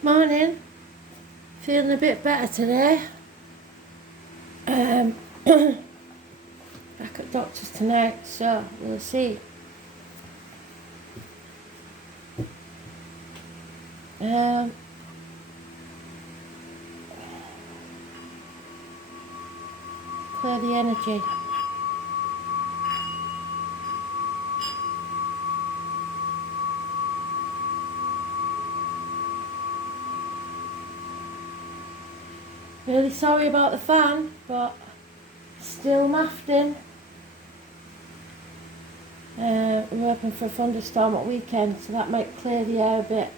Morning. Feeling a bit better today. Back at doctor's tonight, so we'll see. Clear the energy. Really sorry about the fan, but still mafting. We're hoping for a thunderstorm at weekend, so that might clear the air a bit.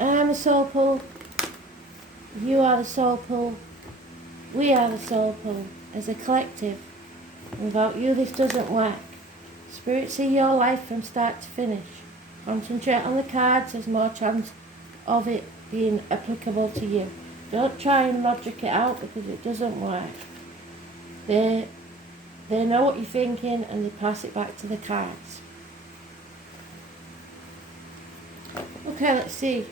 I'm the soul pool. You are the soul pool. We are the soul pool as a collective. Without you, this doesn't work. Spirit see your life from start to finish. Concentrate on the cards, there's more chance of it being applicable to you. Don't try and logic it out because it doesn't work. They know what you're thinking and they pass it back to the cards. Okay, let's see.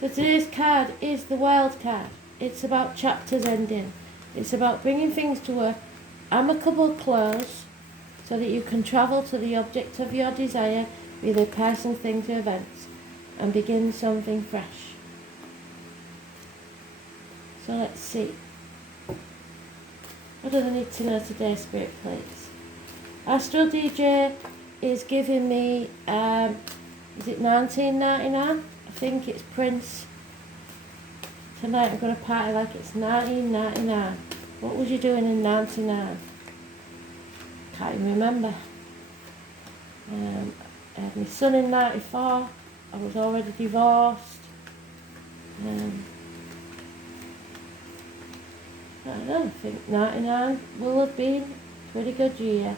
So today's card is the wild card. It's about chapters ending. It's about bringing things to a amicable close so that you can travel to the object of your desire, be they person, things or events, and begin something fresh. So let's see. What do they need to know today, Spirit, please? Astral DJ is giving me, is it 1999? I think it's Prince. Tonight I'm going to party like it's 1999. What was you doing in 99? Can't even remember. I had my son in 94. I was already divorced. I don't know, I think 99 will have been a pretty good year.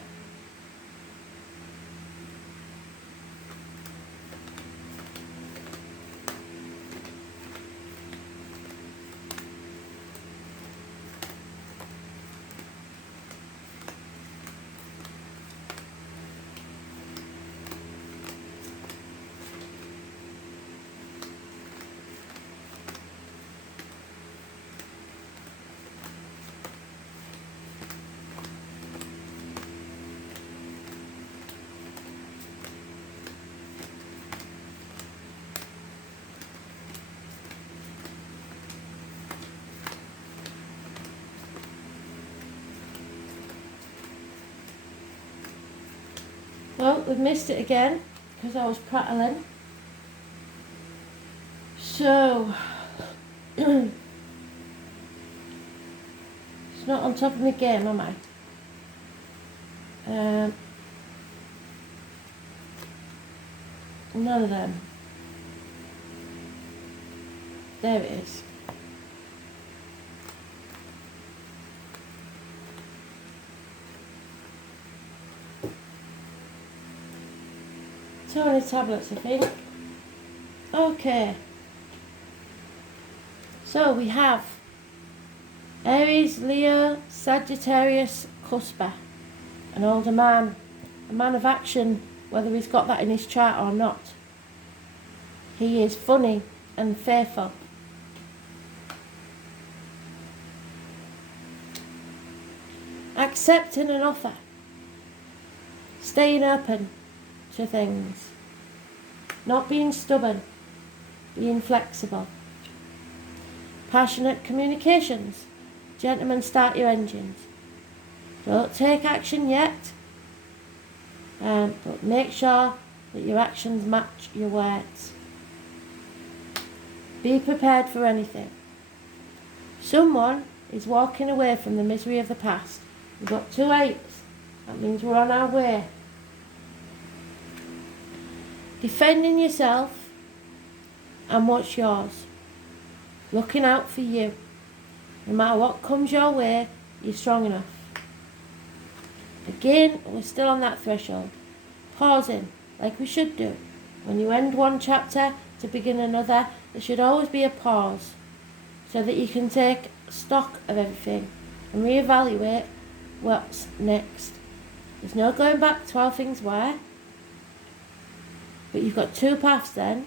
Well, we've missed it again because I was prattling. So, it's not on top of my game, am I? None of them. There it is. Too many tablets, I think. Okay. So we have Aries, Leo, Sagittarius, Cuspa. An older man. A man of action, whether he's got that in his chart or not. He is funny and faithful. Accepting an offer. Staying open to things. Not being stubborn. Being flexible. Passionate communications. Gentlemen, start your engines. Don't take action yet. But make sure that your actions match your words. Be prepared for anything. Someone is walking away from the misery of the past. We've got 2 8s. That means we're on our way. Defending yourself and what's yours. Looking out for you. No matter what comes your way, you're strong enough. Again, we're still on that threshold. Pausing, like we should do. When you end one chapter to begin another, there should always be a pause so that you can take stock of everything and reevaluate what's next. There's no going back to how things were. But you've got two paths then.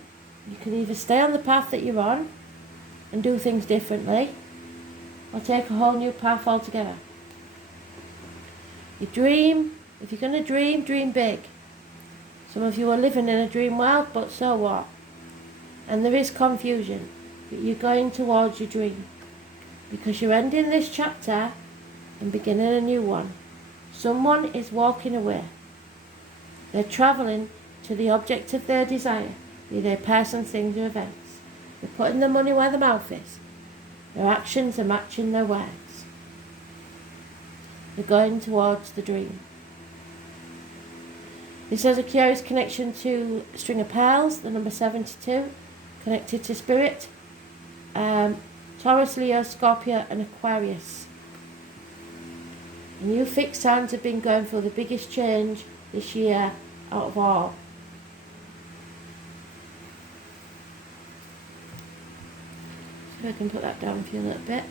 You can either stay on the path that you're on and do things differently, or take a whole new path altogether. You dream. If you're going to dream big. Some of you are living in a dream world, but so what? And there is confusion, but you're going towards your dream. Because you're ending this chapter and beginning a new one. Someone is walking away. They're travelling to the object of their desire, be they person, things or events. They're putting their money where their mouth is. Their actions are matching their words. They're going towards the dream. This has a curious connection to string of pearls, the number 72, connected to spirit, Taurus, Leo, Scorpio and Aquarius. And you fixed signs have been going through the biggest change this year out of all. So I can put that down for you a little bit.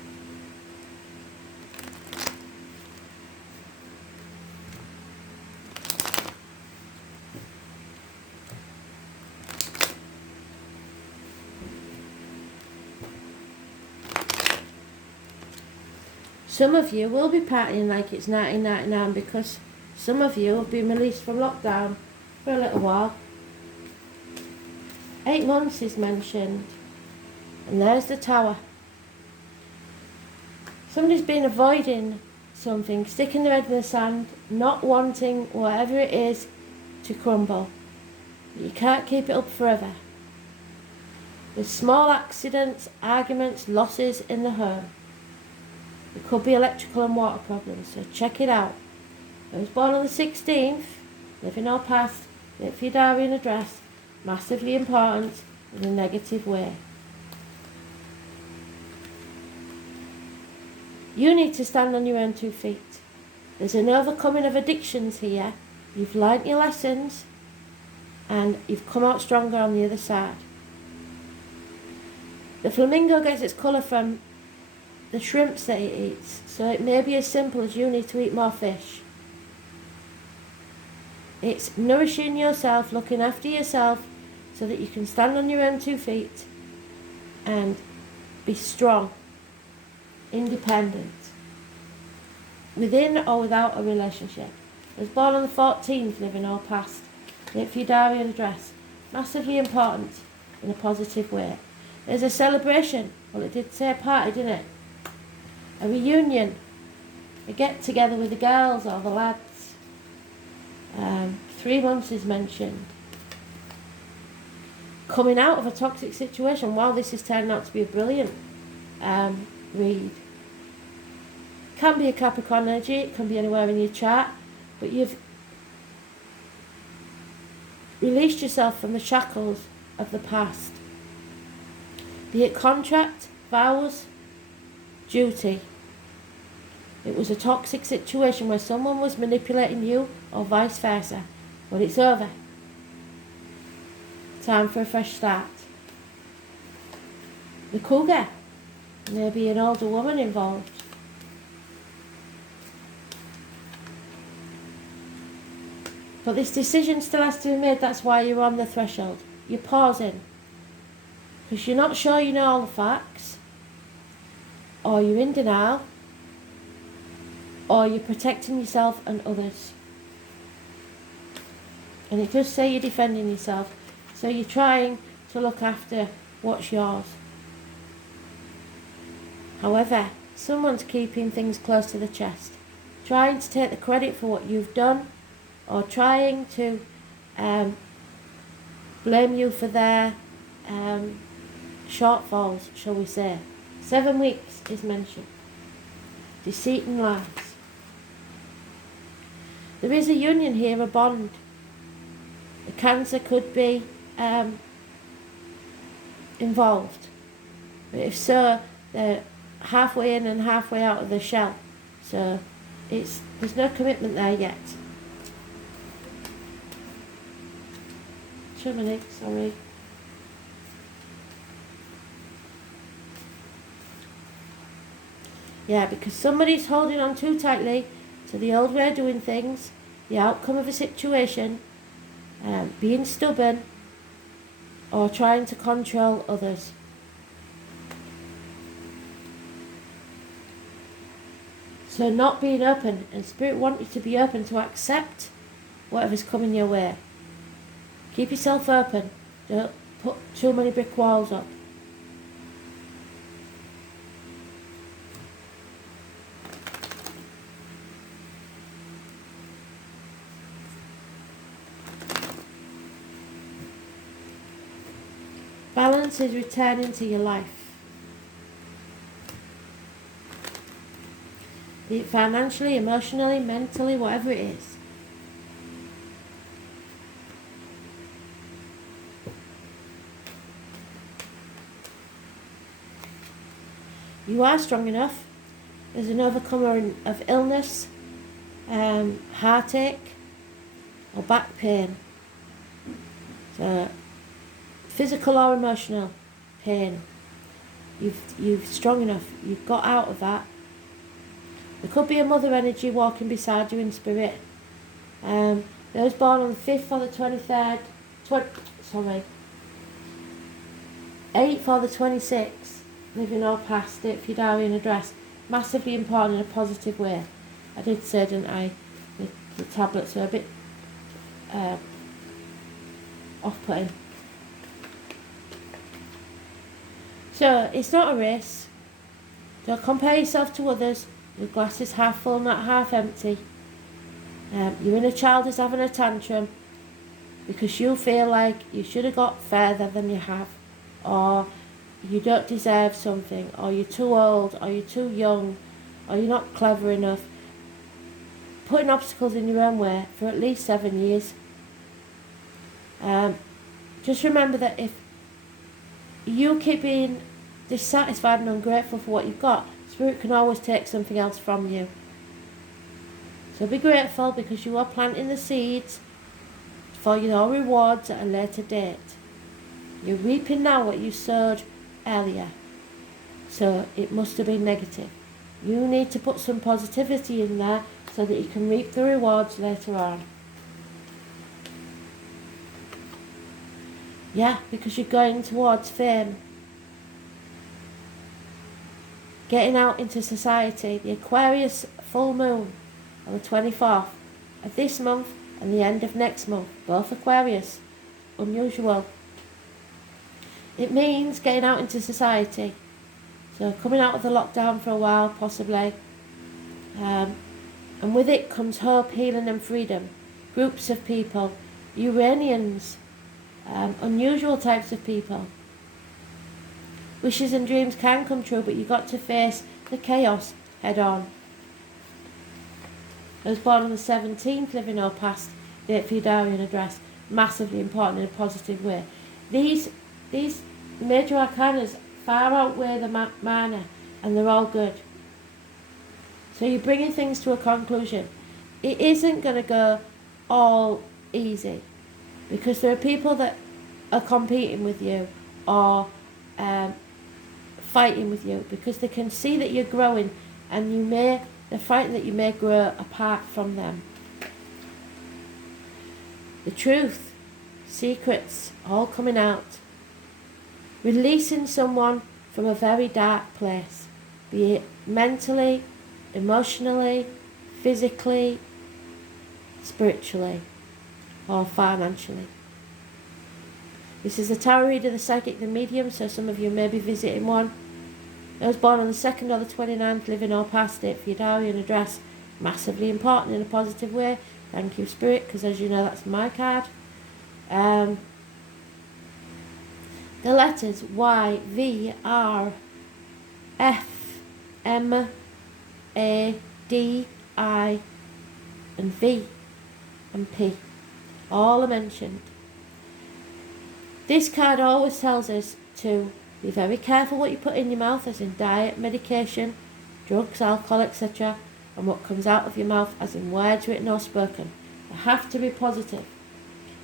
Some of you will be partying like it's 1999 because some of you have been released from lockdown for a little while. 8 months is mentioned. And there's the Tower. Somebody's been avoiding something, sticking their head in the sand, not wanting whatever it is to crumble. You can't keep it up forever. There's small accidents, arguments, losses in the home. It could be electrical and water problems, so check it out. I was born on the 16th, living or past, date for your diary and address, massively important in a negative way. You need to stand on your own 2 feet. There's an overcoming of addictions here. You've learnt your lessons and you've come out stronger on the other side. The flamingo gets its colour from the shrimps that it eats, so it may be as simple as you need to eat more fish. It's nourishing yourself, looking after yourself so that you can stand on your own 2 feet and be strong, independent, within or without a relationship. I was born on the 14th, living or past, date for your diary and address, massively important in a positive way. There's a celebration, well it did say a party, didn't it? A reunion, a get together with the girls or the lads. 3 months is mentioned. Coming out of a toxic situation, wow, this is turning out to be a brilliant read. Can be a Capricorn energy, it can be anywhere in your chart, but you've released yourself from the shackles of the past. Be it contract, vows, duty. It was a toxic situation where someone was manipulating you or vice versa. But it's over. Time for a fresh start. The cougar. Maybe an older woman involved. But this decision still has to be made. That's why you're on the threshold. You're pausing. Because you're not sure you know all the facts. Or you're in denial. Or you're protecting yourself and others. And it does say you're defending yourself. So you're trying to look after what's yours. However, someone's keeping things close to the chest. Trying to take the credit for what you've done. Or trying to blame you for their shortfalls, shall we say. 7 weeks is mentioned. Deceit and lies. There is a union here, a bond. The Cancer could be involved. But if so, they're halfway in and halfway out of the shell. So there's no commitment there yet. Dominic, sorry. Yeah, because somebody's holding on too tightly to the old way of doing things, the outcome of a situation, being stubborn, or trying to control others. So not being open, and Spirit wants you to be open to accept whatever's coming your way. Keep yourself open. Don't put too many brick walls up. Balance is returning to your life. Be it financially, emotionally, mentally, whatever it is. You are strong enough as an overcomer of illness, heartache, or back pain. So, physical or emotional pain. You've strong enough. You've got out of that. There could be a mother energy walking beside you in spirit. Those born on the 5th or the 23rd, 8th or the 26th, living or past it for your diary and address. Massively important in a positive way. I did say, didn't I, the tablets are a bit off-putting. So, it's not a race. Don't compare yourself to others. Your glass is half full, not half empty. Your inner child is having a tantrum because you feel like you should have got further than you have, or you don't deserve something, or you're too old, or you're too young, or you're not clever enough. Putting obstacles in your own way for at least 7 years. Just remember that if you keep being dissatisfied and ungrateful for what you've got, Spirit can always take something else from you. So be grateful, because you are planting the seeds for your rewards at a later date. You're reaping now what you sowed earlier. So it must have been negative. You need to put some positivity in there so that you can reap the rewards later on. Yeah, because you're going towards fame. Getting out into society. The Aquarius full moon on the 24th of this month and the end of next month. Both Aquarius. Unusual. It means getting out into society. So coming out of the lockdown for a while, possibly. And with it comes hope, healing and freedom. Groups of people. Uranians. Unusual types of people. Wishes and dreams can come true, but you've got to face the chaos head on. I was born on the 17th, living or past, date for your diary and address. Massively important in a positive way. These major arcanas far outweigh the minor, and they're all good. So you're bringing things to a conclusion. It isn't going to go all easy, because there are people that are competing with you or fighting with you, because they can see that you're growing, and they're frightened that you may grow apart from them. The truth, secrets, all coming out. Releasing someone from a very dark place, be it mentally, emotionally, physically, spiritually, or financially. This is the tarot reader, the psychic, the medium, so some of you may be visiting one. I was born on the 2nd or the 29th, living or past it for your diary and address. Massively important in a positive way. Thank you, Spirit, because as you know, that's my card. The letters Y, V, R, F, M, A, D, I, and V, and P. All are mentioned. This card always tells us to be very careful what you put in your mouth, as in diet, medication, drugs, alcohol, etc., and what comes out of your mouth, as in words written or spoken. They have to be positive,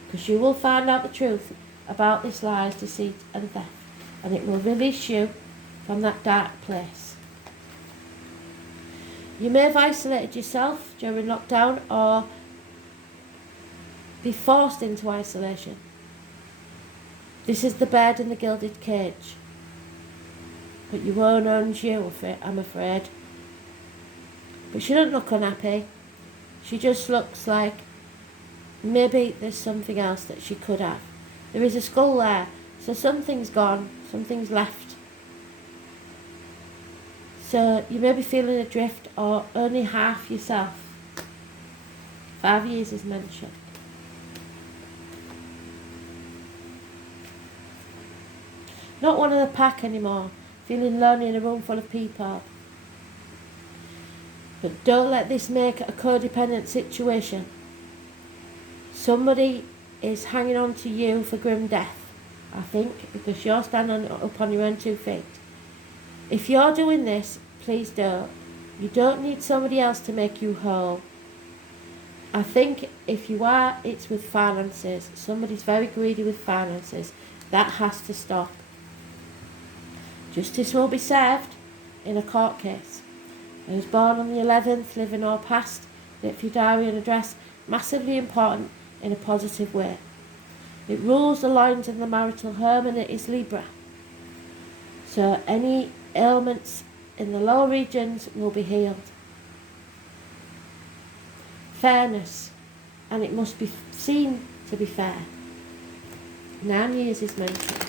because you will find out the truth about this lies, deceit and theft, and it will release you from that dark place. You may have isolated yourself during lockdown or be forced into isolation. This is the bird in the gilded cage. But you won't own you, I'm afraid. But she doesn't look unhappy. She just looks like maybe there's something else that she could have. There is a skull there, so something's gone, something's left. So you may be feeling adrift or only half yourself. 5 years is mentioned. Not one of the pack anymore, feeling lonely in a room full of people. But don't let this make a codependent situation. Somebody is hanging on to you for grim death, I think, because you're standing up on your own 2 feet. If you're doing this, please don't. You don't need somebody else to make you whole. I think if you are, it's with finances. Somebody's very greedy with finances. That has to stop. Justice will be served in a court case. I was born on the 11th, living or past, if your diary and address, massively important in a positive way. It rules the lines in the marital home and it is Libra. So any ailments in the lower regions will be healed. Fairness, and it must be seen to be fair. 9 years is mentioned.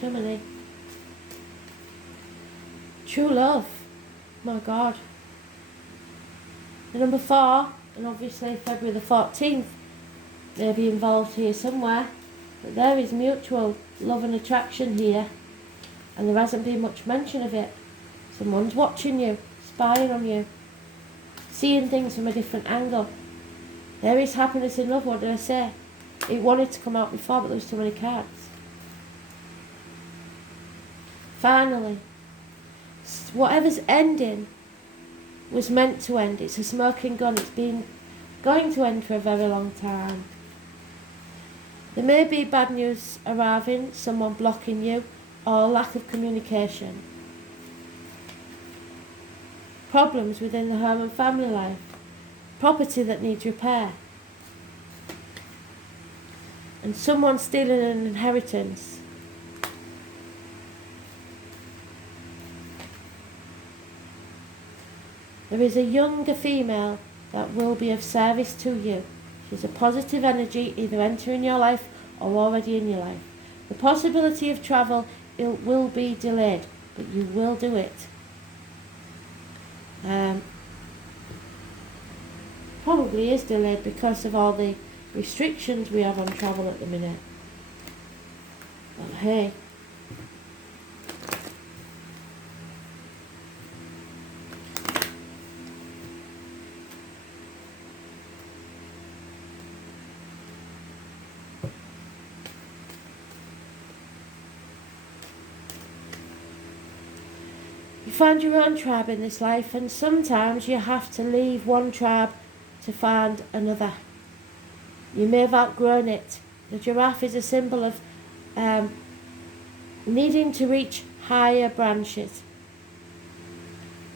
Germany. True love. My God. The number 4, and obviously February the 14th, may be involved here somewhere. But there is mutual love and attraction here. And there hasn't been much mention of it. Someone's watching you, spying on you, seeing things from a different angle. There is happiness in love, what did I say? It wanted to come out before, but there was too many cards. Finally, whatever's ending was meant to end. It's a smoking gun. It's been going to end for a very long time. There may be bad news arriving, someone blocking you, or lack of communication. Problems within the home and family life. Property that needs repair. And someone stealing an inheritance. There is a younger female that will be of service to you. She's a positive energy, either entering your life or already in your life. The possibility of travel, it will be delayed, but you will do it. Probably is delayed because of all the restrictions we have on travel at the minute. But hey. You find your own tribe in this life, and sometimes you have to leave one tribe to find another. You may have outgrown it. The giraffe is a symbol of needing to reach higher branches.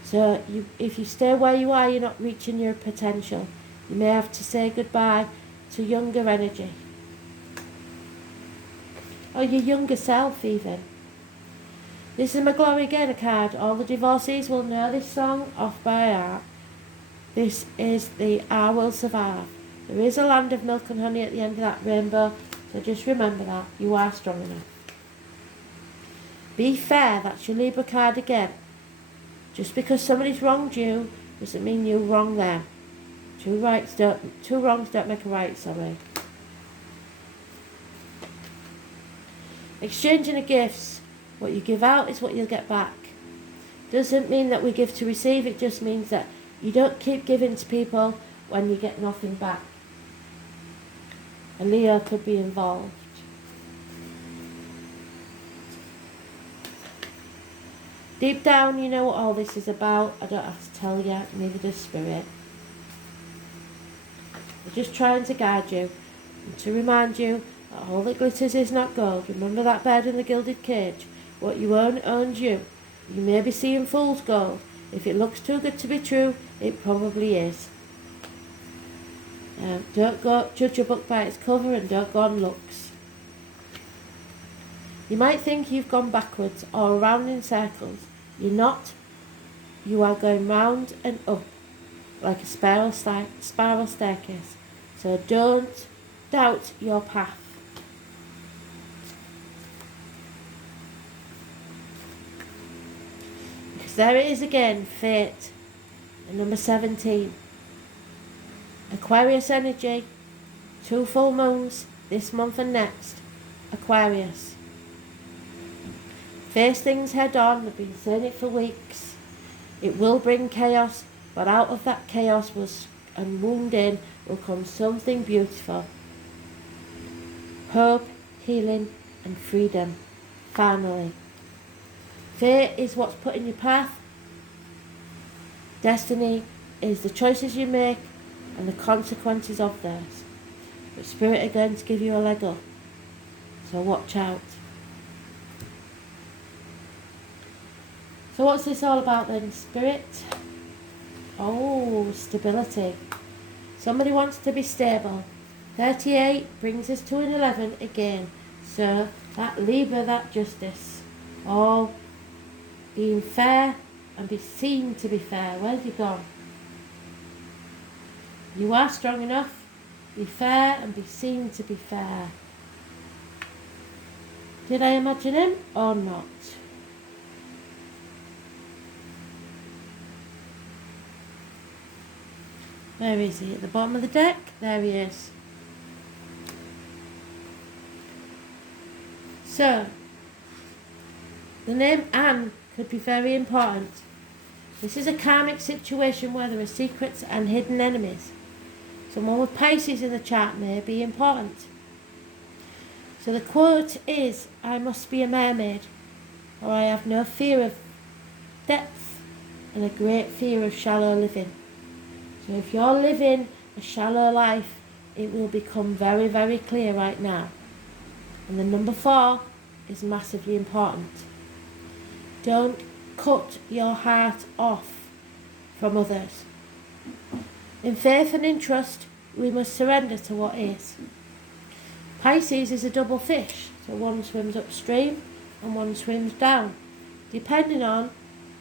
So if you stay where you are, you're not reaching your potential. You may have to say goodbye to younger energy. Or your younger self even. This is my Glory Gainer card. All the divorcees will know this song off by heart. This is the I Will Survive. There is a land of milk and honey at the end of that rainbow, so just remember that. You are strong enough. Be fair, that's your Libra card again. Just because somebody's wronged you doesn't mean you wrong them. Two wrongs don't make a right, sorry. Exchanging of gifts. What you give out is what you'll get back. Doesn't mean that we give to receive, it just means that you don't keep giving to people when you get nothing back. A Leo could be involved. Deep down, you know what all this is about. I don't have to tell you, neither does Spirit. They're just trying to guide you and to remind you that all that glitters is not gold. Remember that bird in the gilded cage. What you own owns you. You may be seeing fool's gold. If it looks too good to be true, it probably is. Don't go judge a book by its cover, and don't go on looks. You might think you've gone backwards or around in circles. You're not. You are going round and up like a spiral staircase. So don't doubt your path. Because there it is again, fate. And number 17. Aquarius energy. 2 full moons this month and next. Aquarius. Face things head on. I've been saying it for weeks. It will bring chaos, but out of that chaos and wounding will come something beautiful. Hope, healing and freedom. Finally. Fate is what's put in your path. Destiny is the choices you make and the consequences of those. But Spirit are going to give you a leg up. So watch out. So what's this all about then, Spirit? Oh, stability. Somebody wants to be stable. 38 brings us to an 11 again. So that Libra, that justice. All being fair and be seen to be fair. Where's you gone? You are strong enough. Be fair and be seen to be fair. Did I imagine him or not? Where is he? At the bottom of the deck? There he is. So, the name Anne could be very important. This is a karmic situation where there are secrets and hidden enemies. Someone with Pisces in the chart may be important. So the quote is, I must be a mermaid, or I have no fear of depth and a great fear of shallow living. So if you're living a shallow life, it will become very, very clear right now. And the number 4 is massively important. Don't cut your heart off from others. In faith and in trust, we must surrender to what is. Pisces is a double fish, so one swims upstream and one swims down, depending on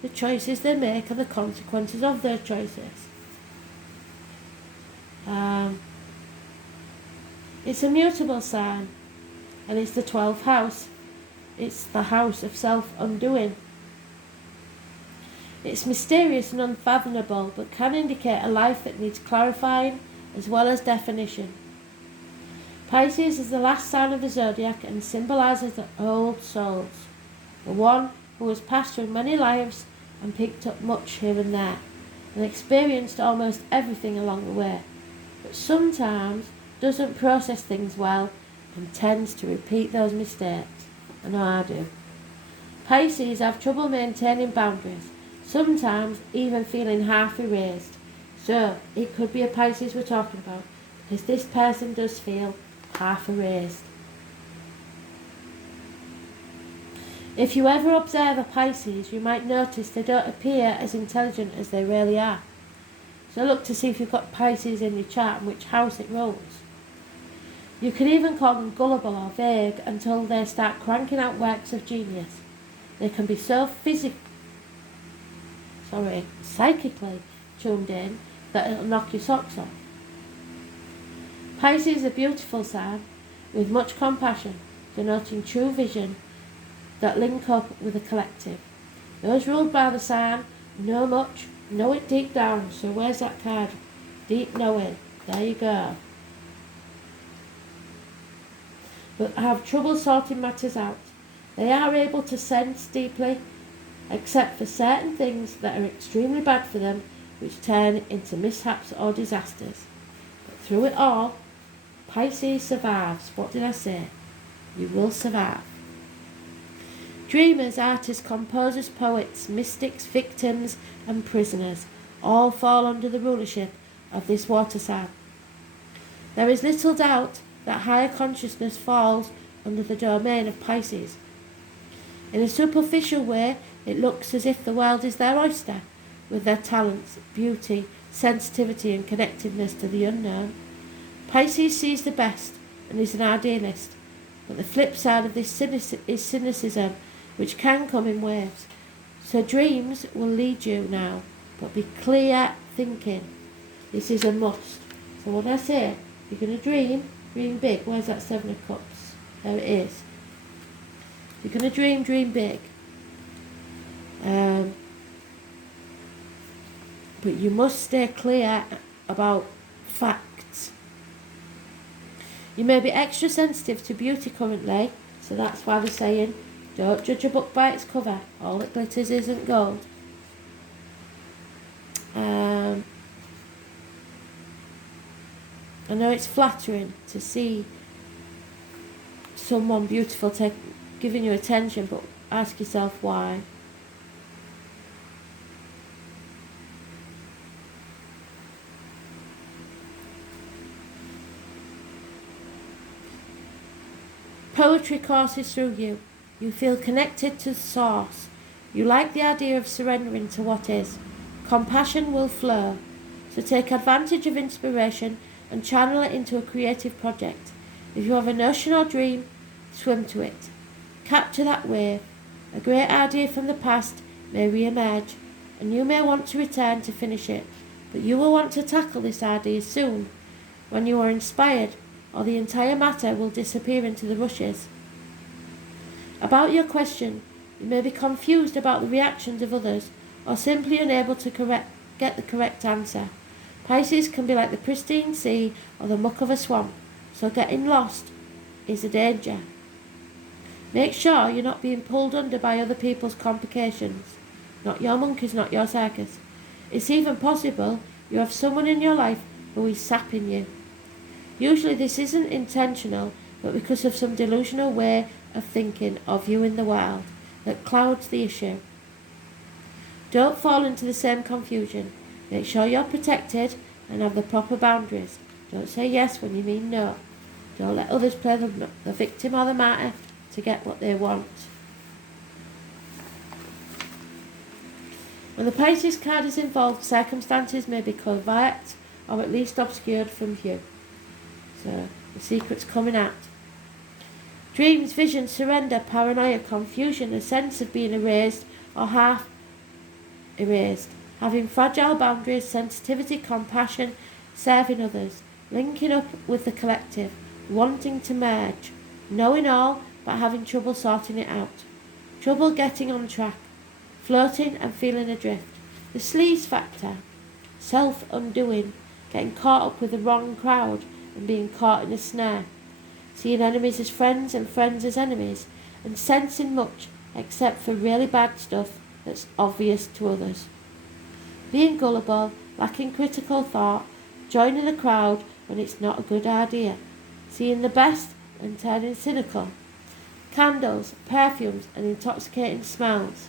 the choices they make and the consequences of their choices. It's a mutable sign, and it's the 12th house. It's the house of self-undoing. It's mysterious and unfathomable, but can indicate a life that needs clarifying as well as definition. Pisces is the last sign of the zodiac and symbolises the old souls, the one who has passed through many lives and picked up much here and there, and experienced almost everything along the way, but sometimes doesn't process things well and tends to repeat those mistakes. I know I do. Pisces have trouble maintaining boundaries, sometimes even feeling half erased. So it could be a Pisces we're talking about, because this person does feel half erased. If you ever observe a Pisces, you might notice they don't appear as intelligent as they really are. So look to see if you've got Pisces in your chart and which house it rules. You can even call them gullible or vague until they start cranking out works of genius. They can be so psychically tuned in that it'll knock your socks off. Pisces is a beautiful sign with much compassion, denoting true vision that link up with the collective. Those ruled by the sign know much, know it deep down. So where's that card? Deep knowing. There you go. But have trouble sorting matters out. They are able to sense deeply, except for certain things that are extremely bad for them, which turn into mishaps or disasters. But through it all, Pisces survives. What did I say? You will survive. Dreamers, artists, composers, poets, mystics, victims and prisoners all fall under the rulership of this water sign. There is little doubt that higher consciousness falls under the domain of Pisces. In a superficial way, it looks as if the world is their oyster, with their talents, beauty, sensitivity and connectedness to the unknown. Pisces sees the best and is an idealist, but the flip side of this is cynicism, which can come in waves. So dreams will lead you now, but be clear thinking. This is a must. So when I say you're going to dream big. Where's that 7 of Cups? There it is. You're going to dream big. But you must stay clear about facts. You may be extra sensitive to beauty currently, so that's why they're saying, don't judge a book by its cover. All that glitters isn't gold. I know it's flattering to see someone beautiful giving you attention, but ask yourself why. Poetry courses through you. You feel connected to the source. You like the idea of surrendering to what is. Compassion will flow. So take advantage of inspiration and channel it into a creative project. If you have a notion or dream, swim to it. Capture that wave. A great idea from the past may re-emerge, and you may want to return to finish it, but you will want to tackle this idea soon, when you are inspired, or the entire matter will disappear into the rushes. About your question, you may be confused about the reactions of others, or simply unable to get the correct answer. Pisces can be like the pristine sea or the muck of a swamp, so getting lost is a danger. Make sure you're not being pulled under by other people's complications. Not your monkeys, not your circus. It's even possible you have someone in your life who is sapping you. Usually this isn't intentional, but because of some delusional way of thinking of you in the world that clouds the issue. Don't fall into the same confusion. Make sure you're protected and have the proper boundaries. Don't say yes when you mean no. Don't let others play the victim or the martyr to get what they want. When the Pisces card is involved, circumstances may be covert or at least obscured from view. So the secret's coming out. Dreams, visions, surrender, paranoia, confusion, a sense of being erased or half erased. Having fragile boundaries, sensitivity, compassion, serving others, linking up with the collective, wanting to merge, knowing all but having trouble sorting it out, trouble getting on track, floating and feeling adrift, the sleaze factor, self-undoing, getting caught up with the wrong crowd and being caught in a snare, seeing enemies as friends and friends as enemies, and sensing much except for really bad stuff that's obvious to others. Being gullible, lacking critical thought, joining the crowd when it's not a good idea, seeing the best and turning cynical, candles, perfumes and intoxicating smells,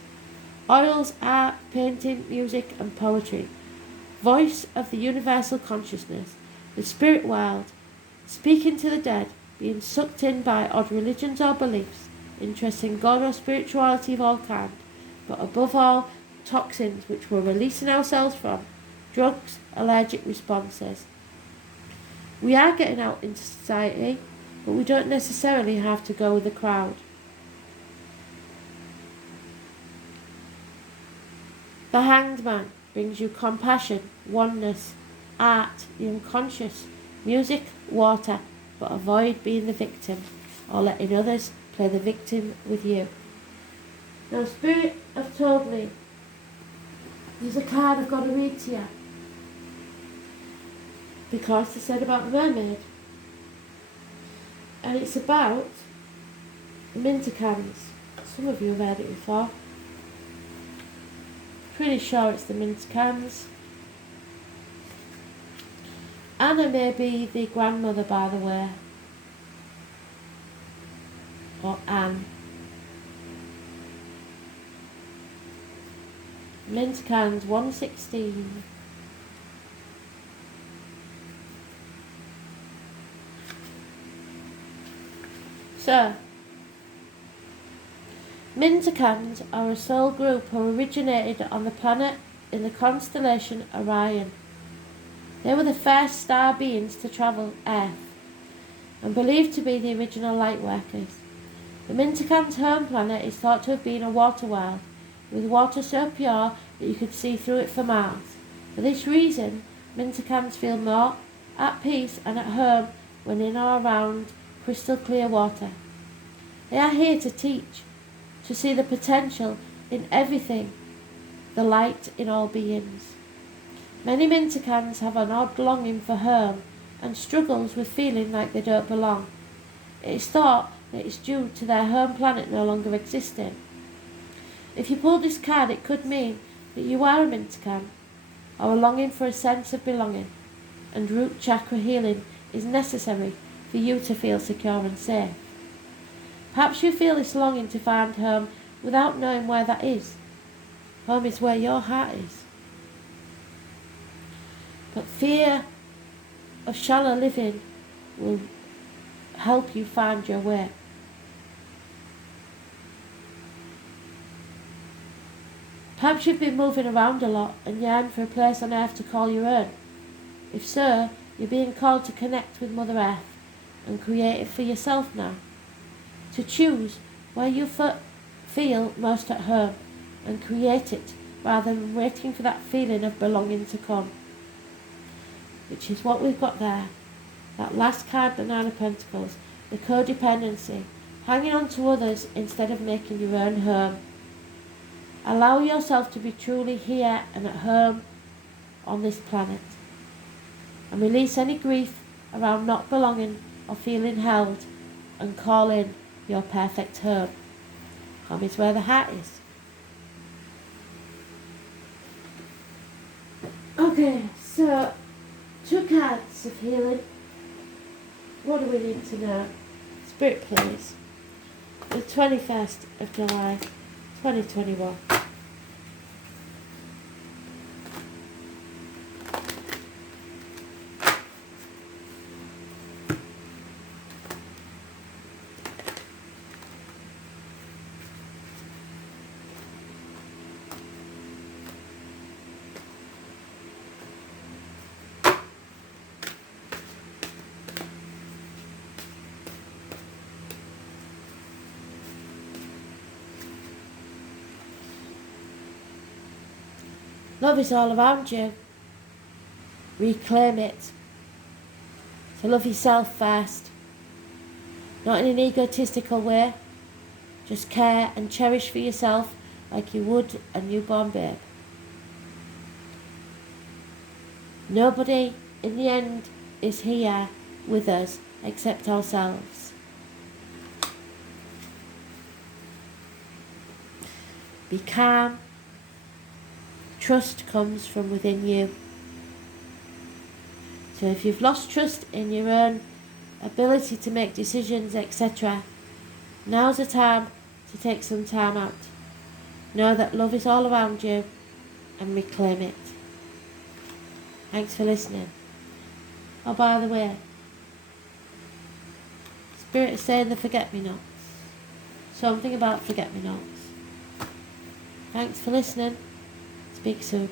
oils, art, painting, music and poetry, voice of the universal consciousness, the spirit world, speaking to the dead, being sucked in by odd religions or beliefs, interest in God or spirituality of all kind, but above all, toxins which we're releasing ourselves from, drugs, allergic responses. We are getting out into society, but we don't necessarily have to go with the crowd. The Hanged Man brings you compassion, oneness, art, the unconscious, music, water, but avoid being the victim or letting others play the victim with you. Now, Spirit have told me there's a card I've got to read to you, because they said about the mermaid, and it's about the minter cans. Some of you have heard it before. Pretty sure it's the minter cans. Anna may be the grandmother, by the way, or Anne. Minter cans 116. So, Mintakans are a soul group who originated on the planet in the constellation Orion. They were the first star beings to travel Earth and believed to be the original light workers. The Mintakans' home planet is thought to have been a water world, with water so pure that you could see through it for miles. For this reason, Mintakans feel more at peace and at home when in or around crystal clear water. They are here to teach, to see the potential in everything, the light in all beings. Many Mintakans have an odd longing for home and struggles with feeling like they don't belong. It is thought that it's due to their home planet no longer existing. If you pull this card, it could mean that you are a Mintakan, or a longing for a sense of belonging, and root chakra healing is necessary for you to feel secure and safe. Perhaps you feel this longing to find home without knowing where that is. Home is where your heart is. But fear of shallow living will help you find your way. Perhaps you've been moving around a lot and yearn for a place on Earth to call your own. If so, you're being called to connect with Mother Earth and create it for yourself now. To choose where you feel most at home and create it rather than waiting for that feeling of belonging to come. Which is what we've got there. That last card, the Nine of Pentacles, the codependency, hanging on to others instead of making your own home. Allow yourself to be truly here and at home on this planet. And release any grief around not belonging or feeling held and call in your perfect home. Home is where the heart is. Okay, so 2 cards of healing. What do we need to know? Spirit, please. The 21st of July, 2021. Love is all around you. Reclaim it. So love yourself first. Not in an egotistical way. Just care and cherish for yourself like you would a newborn babe. Nobody in the end is here with us except ourselves. Be calm. Trust comes from within you. So if you've lost trust in your own ability to make decisions, etc., now's the time to take some time out. Know that love is all around you and reclaim it. Thanks for listening. Oh, by the way, Spirit is saying the forget-me-nots. Something about forget-me-nots. Thanks for listening. Speak soon.